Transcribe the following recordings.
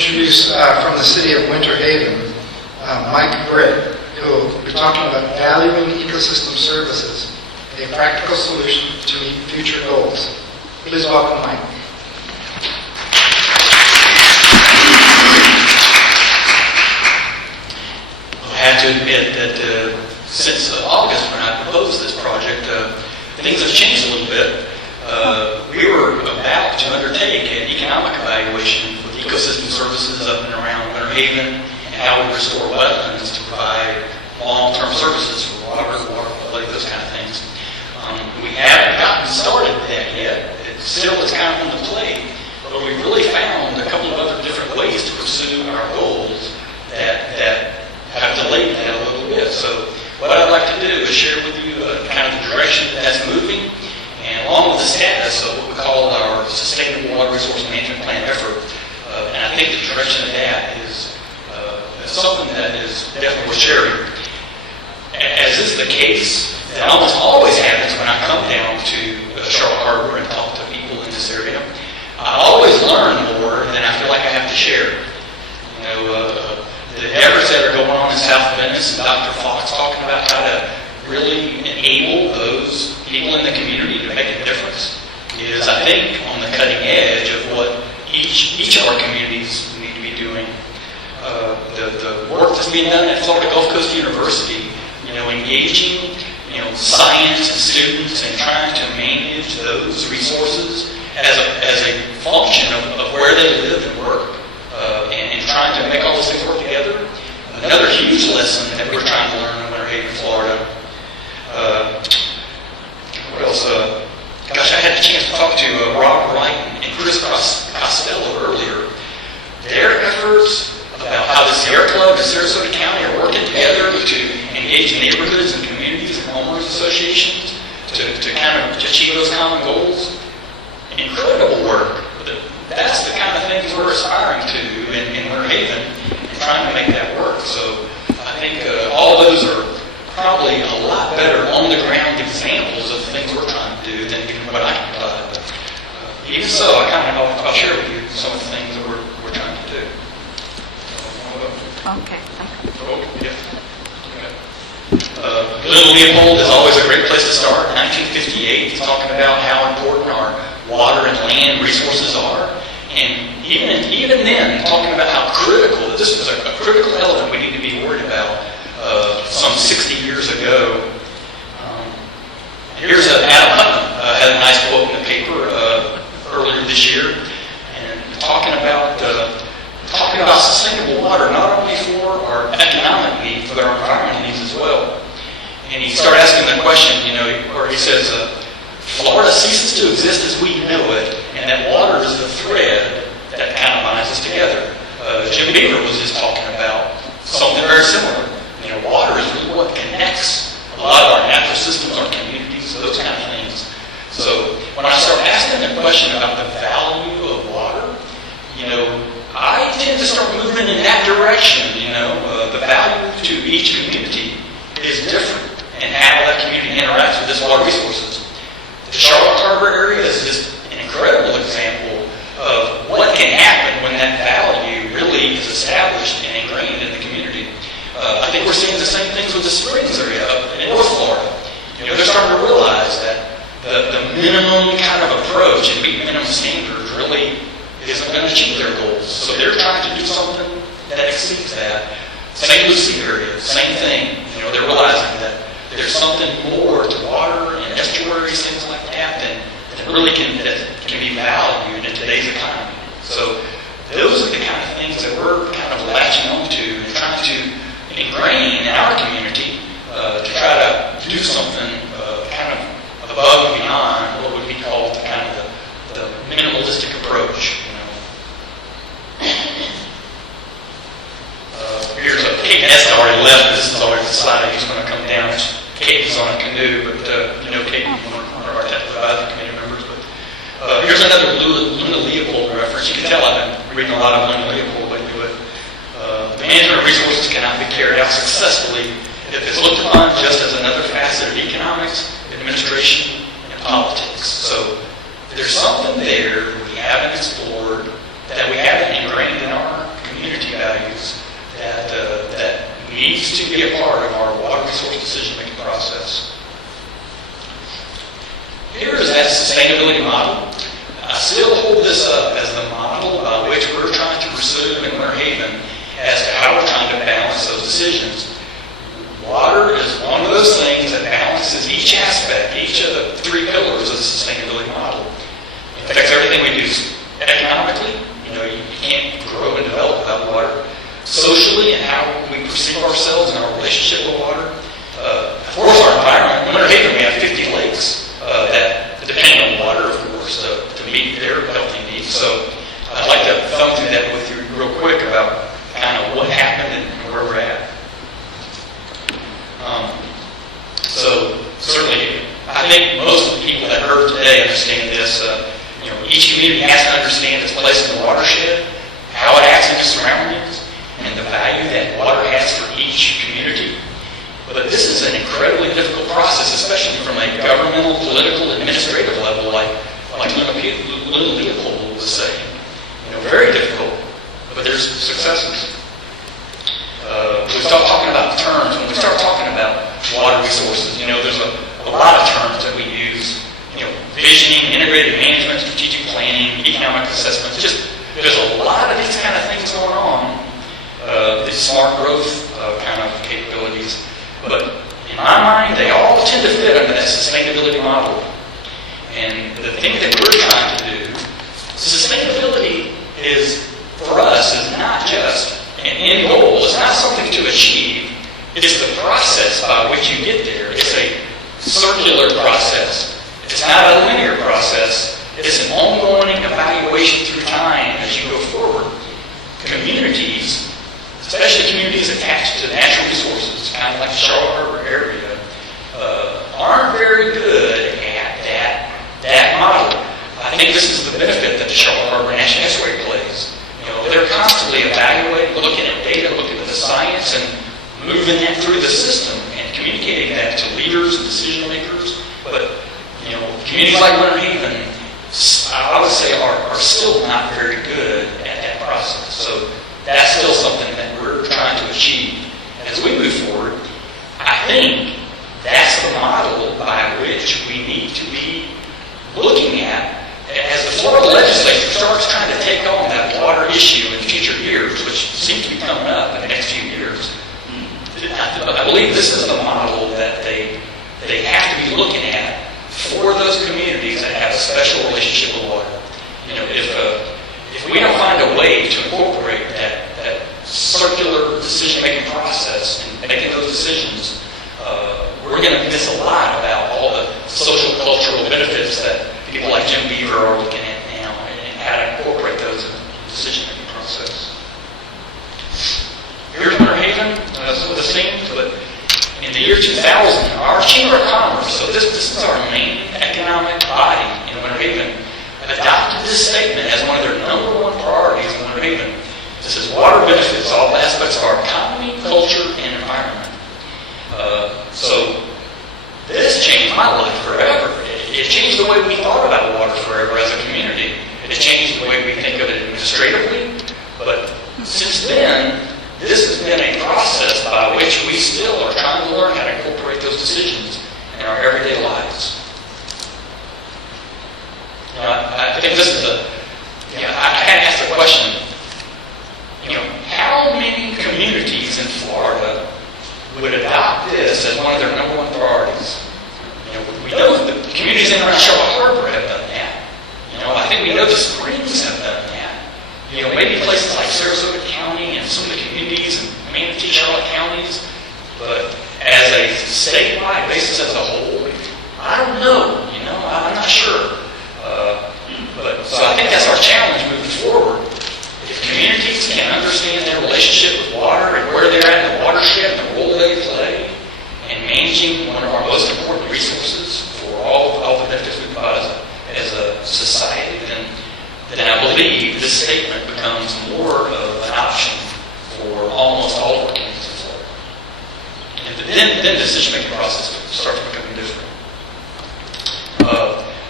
introduce from the city of Winter Haven, Mike Britt, who will be talking about valuing ecosystem services, a practical solution to meet future goals. Please welcome Mike. I have to admit that since August when I proposed this project, things have changed a little bit. We were about to undertake an economic evaluation with ecosystem services up and around Winter Haven and how we restore wetlands to provide long-term services for water quality, those kind of things. We haven't gotten started that yet. It still is kind of on the plate, but we really found a couple of other different ways to pursue our goals that have delayed that a little bit. So what I'd like to do is share with you kind of the direction that's moving, and along with the status of what we call our Sustainable Water Resource Management Plan effort. And I think the direction of that is something that is definitely worth sharing. As is the case, that almost always happens when I come down to Charlotte Harbor and talk to people in this area. I always learn more than I feel like I have to share. You know, the efforts that are going on in South Venice, and Dr. Fox talking about how to really enable those people in the community to make a difference is, I think, on the cutting edge of what each of our communities need to be doing. The work that's being done at Florida Gulf Coast University, you know, engaging, you know, science and students and trying to manage those resources as a function of where they live and work, and trying to make all those things work together. Another huge lesson that we're trying to learn in Winter Haven, Florida. What else? Gosh, I had a chance to talk to Rob Wright and Chris Costello earlier. Their efforts about how the Sierra Club and Sarasota County are working together to engage neighborhoods and communities and homeowners associations to kind of achieve those common goals. Incredible work. That's the kind of things we're aspiring to in Winter Haven and trying to make that work. So I think all those are probably a lot better on-the-ground examples of things we're trying to do than even what I can provide. But even so, I'll share with you some of the things that we're trying to do. Okay. Oh, yeah. Little Leopold is always a great place to start. 1958, he's talking about how important our water and land resources are. And even then, talking about how critical, this was a critical element we need to be worried about some 60 years ago. Here's Adam Putnam, had a nice quote in the paper earlier this year, and talking about sustainable water, not only for our economic needs, but our environmental needs as well. And he started asking the question, you know, where he says, Florida ceases to exist as we know it, and that water is the thread that kind of binds us together. Jim Beaver was just talking about something very similar. You know, water is really what connects a lot of our natural systems, our communities, those kind of things. So when I start asking the question about the value of water, you know, I tend to start moving in that direction. You know, the value to each community is different, and how that community interacts with its water resources. The Charlotte Harbor area is just an incredible example of what can happen when that value really is established and ingrained in the community. I think we're seeing the same things with the Springs area up in North Florida. You know, they're starting to realize that the minimum kind of approach and meet minimum standards really isn't going to achieve their goals. So they're trying to do something that exceeds that. St. Lucie area, same thing. You know, they're realizing that there's something more to water and estuaries, things like that, that really can be valued in today's economy. So those are the kind of things that we're kind of latching onto and trying to ingrain in our community to try to do something kind of above and beyond what would be called kind of the minimalistic approach. You know. Here's Kate Ness already left. This is always the slide I use when I come down. Kate is on a canoe, but you know Kate, one of our technical advisory committee members. But here's another Luna Leopold reference. You can tell I've been reading a lot of Luna Leopold lately, but the management of resources cannot be carried out successfully if it's looked upon just as another facet of economics, administration, and politics. So there's something there we haven't explored, that we haven't ingrained in our to be a part of our water resource decision-making process. Here is that sustainability model. I still hold this up as the model by which we're trying to pursue in Winter Haven as to how we're trying to balance those decisions. Water is one of those things that balances each aspect, each of the three pillars of the sustainability model. It affects everything we do economically. You can't grow and develop without water. Socially, and how we perceive ourselves and our relationship with water. Of course, our environment. In Winter Haven, we have 50 lakes that depend on water, of course, to meet their healthy needs. So I'd like to thumb through that with you real quick about kind of what happened and where we're at. So certainly, I think most of the people that heard today understand this. Each community has to understand its place in the watershed, how it acts in its surroundings, and the value that water has for each community. But this is an incredibly difficult process, especially from a governmental, political, administrative level, like Little Leopold was saying. Very difficult, but there's successes. We start talking about terms. When we start talking about water resources, there's a lot of terms that we use. Visioning, integrated management, strategic planning, economic assessments. There's a lot of these kind of things going on. These smart growth kind of capabilities. But in my mind, they all tend to fit under that sustainability model. And the thing that we're trying to do, sustainability for us, is not just an end goal. It's not something to achieve. It's the process by which you get there. It's a circular process. It's not a linear process. It's an ongoing evaluation through time as you go forward. Communities, especially communities attached to natural resources, kind of like the Charlotte Harbor area, aren't very good at that model. I think this is the benefit that the Charlotte Harbor National Estuary plays. They're constantly evaluating, looking at data, looking at the science, and moving that through the system and communicating that to leaders and decision makers. But communities like Winter Haven, I would say, are still not very good at that process. So that's still something that we're trying to achieve as we move forward. I think that's the model by which we need to be looking at as the Florida legislature starts trying to take on that water issue in future years, which seems to be coming up in the next few years. I believe this is the model that they have to be looking at for those communities that have a special relationship with water. If we don't find a way to incorporate that circular decision-making process and making those decisions, we're going to miss a lot about all the social cultural benefits that people like Jim Beaver are looking at now and how to incorporate those in the decision-making process. Here's Winter Haven, some of the scenes, but in the year 2000, our Chamber of Commerce, so this is our main economic body in Winter Haven, adopted this statement as one of their number one priorities in Winter Haven. This is water benefits all aspects of our economy, culture, and environment. So this changed my life forever. It changed the way we thought about water forever as a community. It changed the way we think of it administratively. But since then, this has been a process by which we still are trying to learn how to incorporate those decisions in our everyday lives. I think this is I had to ask the question, how many communities in Florida would adopt this as one of their number one priorities? We know that the communities in around Charlotte Harbor have done that. I think we know the Springs have done that. Maybe places like Sarasota County and some of the communities in Manatee, Charlotte counties. But as a statewide basis as a whole, I don't know. I'm not sure. So I think that's our challenge moving forward. If communities can understand their relationship with water and where they're at in the watershed and the role they play in managing one of our most important resources for all the benefits we provide as a society, then I believe this statement becomes more of an option for almost all of our communities in Florida. And then the decision-making process starts becoming different.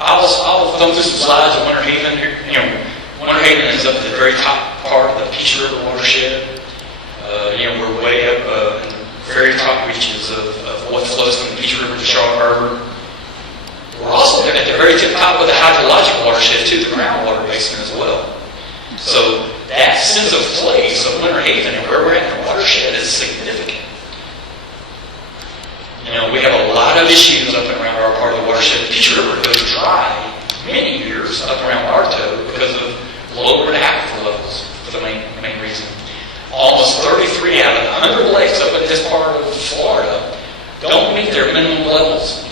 I'll thumb through some slides of Winter Haven. Winter Haven is up at the very top part of the Peace River watershed. We're way up in the very reaches of what flows from the Peach River to Charlotte Harbor. We're also at the very tip top of the hydrologic watershed to the groundwater basin as well. So that sense of place of Winter Haven and where we're at in the watershed is significant. We have a lot of issues up and around our part of the watershed. The Peach River goes dry many years up around Bartow because of lower aquifer levels for the main reason. Almost 33 out of the 100 lakes up in this part of Florida don't meet their minimum levels,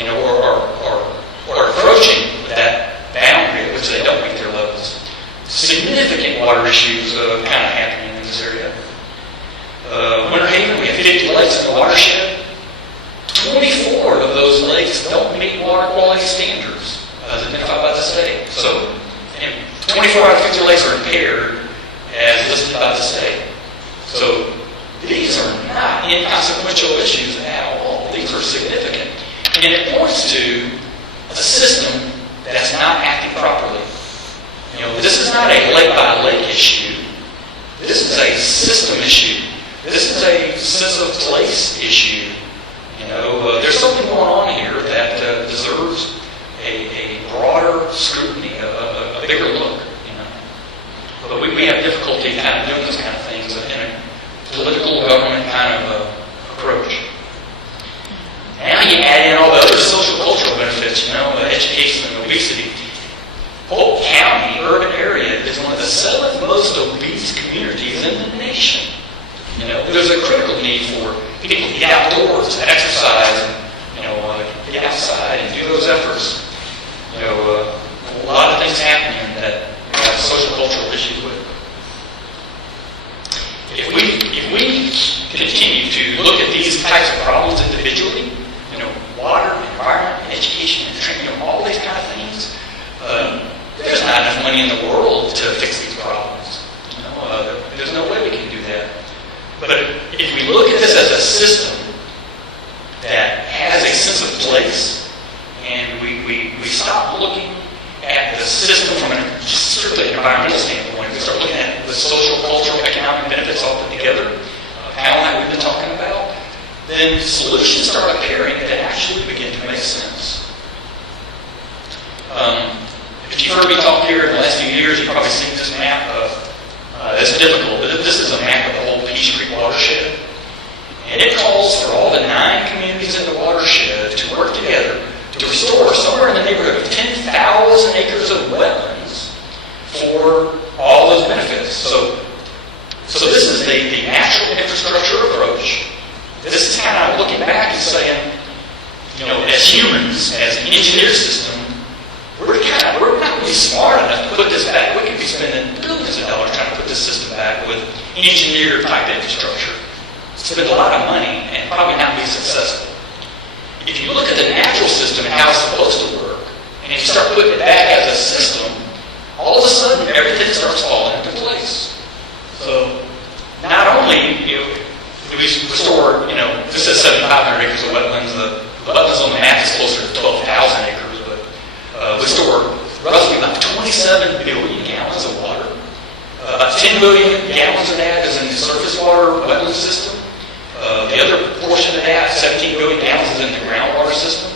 or approaching that boundary at which they don't meet their levels. Significant water issues kind of happening in this area. Winter Haven, we have 50 lakes in the watershed. 24 of those lakes don't meet water quality standards as identified by the state. So, 24 out of 50 lakes are impaired as listed by the state. So, these are not inconsequential issues at all. These are significant. And it points to a system that's not acting properly. This is not a lake-by-lake issue. This is a system issue. This is a sense of place issue. There's something going on here that deserves a broader scrutiny, a bigger look. But we have difficulty kind of doing those kind of things in a political government kind of approach. Now you add in all the other social cultural benefits, education and obesity. Polk County, urban area, is one of the 7th most obese communities in the nation. There's a critical need for people to get outdoors, to exercise, and get outside and do those efforts. A lot of things happening that we have social cultural issues with. If we continue to look at these types of problems individually, water, environment, education, and training, all these kind of things, there's not enough money in the world to fix these problems. There's no way we can do that. But if we look at this as a system that has a sense of place, and we stop looking at the system from a strictly environmental standpoint, we start looking at the social, cultural, economic benefits all put together, a panel that we've been talking about, then solutions start appearing that actually begin to make sense. If you've heard me talk here in the last few years, you've probably seen this map of, it's difficult, but this is a map of the whole Peach Creek watershed. And it calls for all the 9 communities in the watershed to work together to restore somewhere in the neighborhood of 10,000 acres of wetlands for all those benefits. So this is the natural infrastructure approach. This is kind of looking back and saying, as humans, as an engineered system, we're not really smart enough to put this back. We could be spending billions of dollars trying to put this system back with engineered type infrastructure. Spend a lot of money and probably not be successful. If you look at the natural system and how it's supposed to work, and if you start putting it back as a system, all of a sudden everything starts falling into place. So not only do we restore, this is 7,500 acres of wetlands. The wetlands on the map is closer to 12,000 acres, but we store roughly about 27 billion gallons of water. About 10 billion gallons of that is in the surface water wetland system. The other portion of that, 17 billion gallons, is in the groundwater system.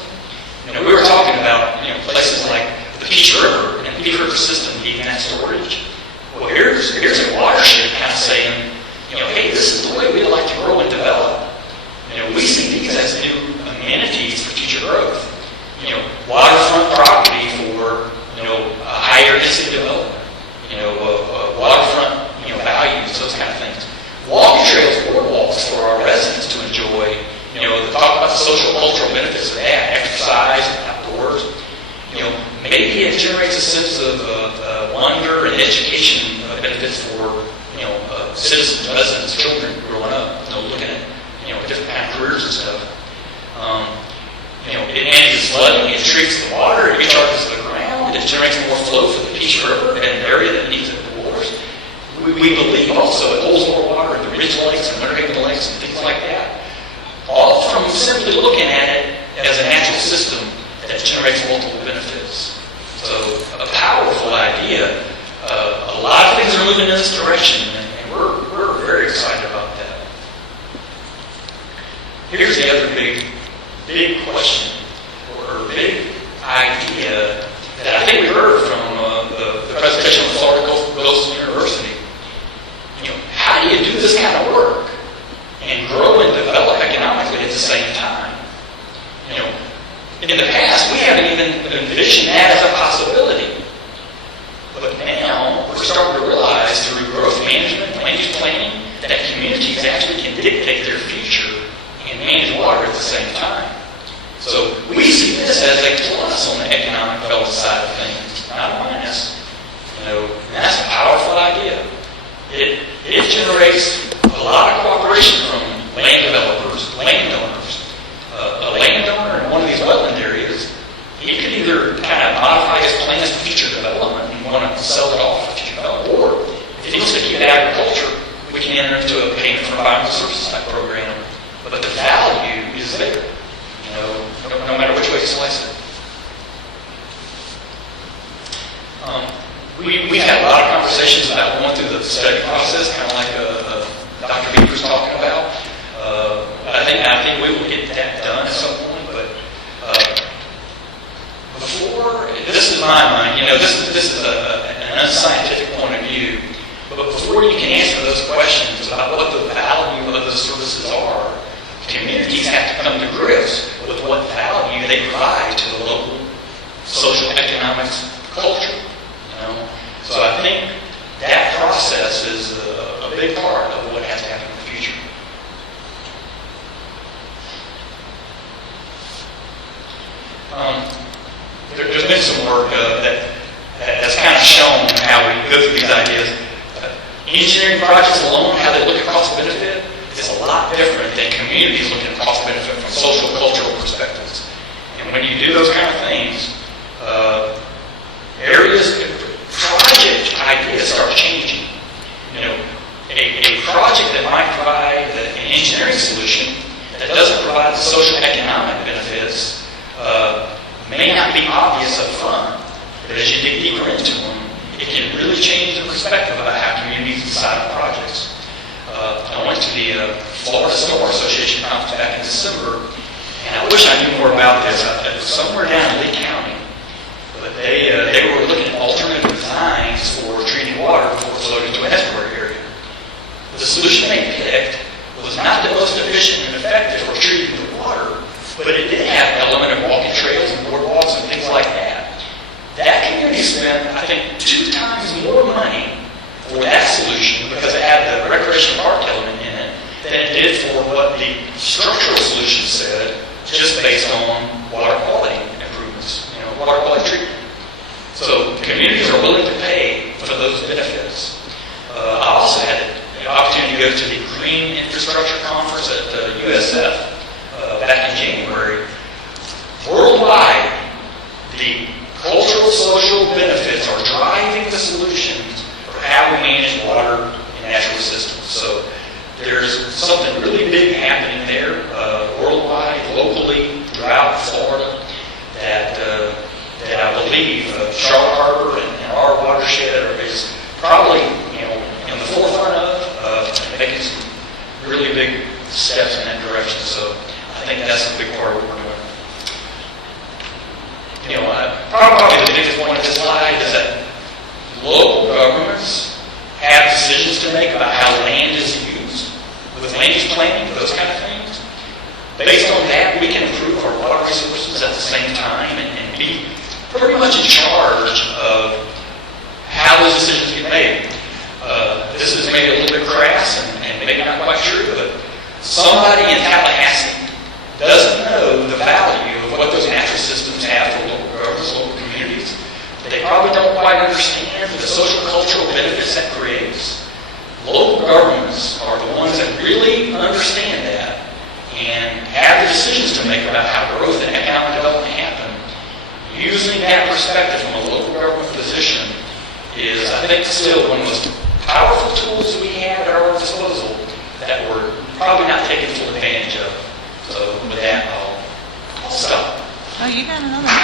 We were talking about places like the Peach River and the Peach River system needing that storage. Well, here's a watershed kind of saying, hey, this is the way we'd like to grow and develop. We see these as new amenities for future growth. Waterfront property for higher density development. Waterfront values, those kind of things. Walking trails, boardwalks for our residents to enjoy. To talk about the social cultural benefits of that, exercise and outdoors. Maybe it generates a sense of wonder and education benefits for citizens, residents, children growing up, looking at different kind of careers and stuff. It manages flooding, it treats the water, it recharges the ground, it generates more flow for the Peach River in an area that needs it the waters. We believe also it holds more water in the Ridge Lakes and Winter Haven Lakes and things like that. All from simply looking at it as a natural system that generates multiple benefits. So a powerful idea. A lot of things are moving in this direction, and we're very excited about that. here's the other big question, or big idea that I think we heard from the presentation of Florida Coastal University. How do you do this kind of work and grow and develop economically at the same time? In the past, we haven't even envisioned that as a possibility. But now, we're starting to realize through growth management, land use planning, that communities actually can dictate their future and manage water at the same time. So we see this as a plus on the economic development side of things, not a minus. And that's a powerful idea. It generates a lot of cooperation from land developers, landowners. A landowner in one of these wetland areas, he could either kind of modify his plans for future development and want to sell it off for future development, or if he wants to keep it agriculture, we can enter into a payment for environmental services type program. But the value is there, no matter which way you slice it. We've had a lot of conversations about going through the study process, kind of like Dr. Beaver's talking about. I think we will get that done at some point, but before, this is my mind, this is an unscientific point of view, but before you can answer those questions about what the value of the services are, communities have to come to grips with what value they provide to the local social economics culture. So I think that process is a big part of what has to happen in the future. There's been some work that has kind of shown how we go through these ideas. Engineering projects alone, how they look at cost benefit, is a lot different than communities looking at cost benefit from social cultural perspectives. And when you do those kind of things, project ideas start changing. A project that might provide an engineering solution that doesn't provide the social economic benefits may not be obvious up front, but as you dig deeper into them, it can really change the perspective about how communities decide on projects. I went to the Florida Storm Association conference back in December, and I wish I knew more about this. It was somewhere down in Lee County, but they were looking at alternative designs for treating water before it flowed into an estuary area. The solution they picked was not the most efficient and effective for treating the water, but it did have an element of walking trails and boardwalks and things like that. That community spent, I think, 2 times more money for that solution because it had the recreational park element in it than it did for what the structural solution said, just based on water quality improvements, water quality treatment. So communities are willing to pay for those benefits. I also had the opportunity to go to the Green Infrastructure Conference at the USF back in January. Worldwide, the cultural social benefits are driving the solutions for how we manage water and natural systems. So there's something really big happening there, worldwide, locally, throughout Florida, that I believe Charlotte Harbor and our watershed is probably in the forefront of making some really big steps in that direction. So I think that's a big part of what we're doing. Probably the biggest point of this slide is that local governments have decisions to make about how land is used, with land use planning, those kind of things. Based on that, we can improve our water resources at the same time and be pretty much in charge of how those decisions get made. This is maybe a little bit crass and maybe not quite true, but somebody in Tallahassee doesn't know the value of what those natural systems have for local governments, local communities. They probably don't quite understand the social cultural benefits that creates. Local governments are the ones that really understand that and have the decisions to make about how growth and economic development happen. Using that perspective from a local government position is, I think, still one of the most powerful tools that we have at our disposal that we're probably not taking full advantage of. So with that, I'll stop. Oh, you got another one.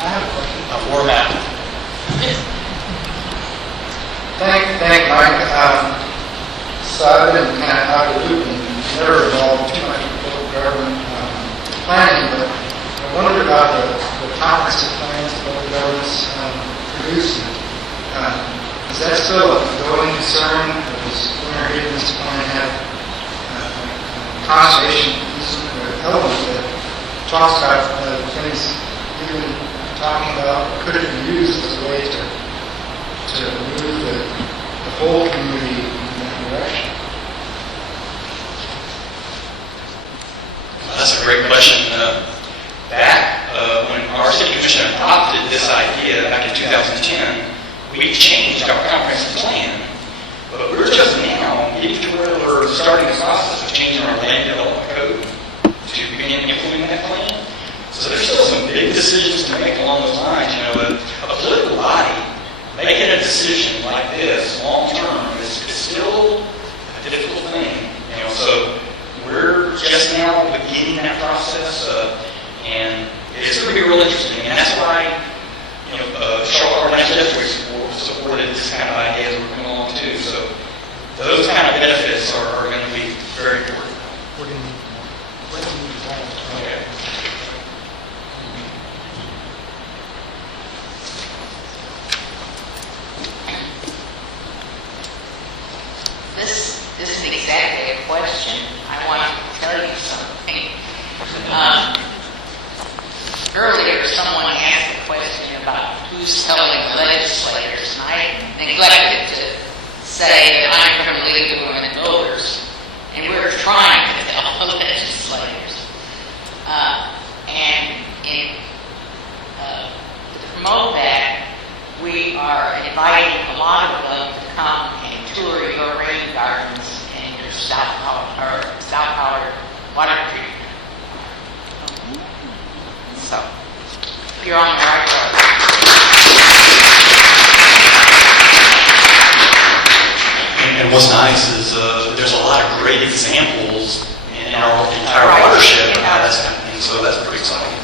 I have a question. Or Matt. been kind of out of the loop and never involved too much with local government planning, but I wondered about the comprehensive plans that local governments produce. Is that still a going concern? Does Winter Haven's plan have conservation element that talks about things even talking about could it be used as a way to move the whole community in that direction? That's a great question. Back when our city commission adopted this idea back in 2010, we changed our comprehensive plan, but we're just now getting to where we're starting the process of changing our land development code to begin implementing that plan. So there's still some big decisions to make along those lines. You know, a political body making a decision like this long term is still a difficult thing. You know, so we're just now beginning that process, and it's going to be real interesting. And that's why, you know, Charlotte Estuary supported this kind of idea as we're coming along too. So those kind of benefits are going to be very important. We're going to need that. Okay. This isn't exactly a question. I want to tell you something. Earlier, someone asked a question about who's telling the legislators, and I neglected to say that I'm from the League of Women Voters, and we're trying to tell the legislators. To promote that, we are inviting a lot of them to come and tour your rain gardens and your south-powered water treatment. So, you're on the right road. And what's nice is there's a lot of great examples in our entire watershed of how that's happening, so that's pretty exciting.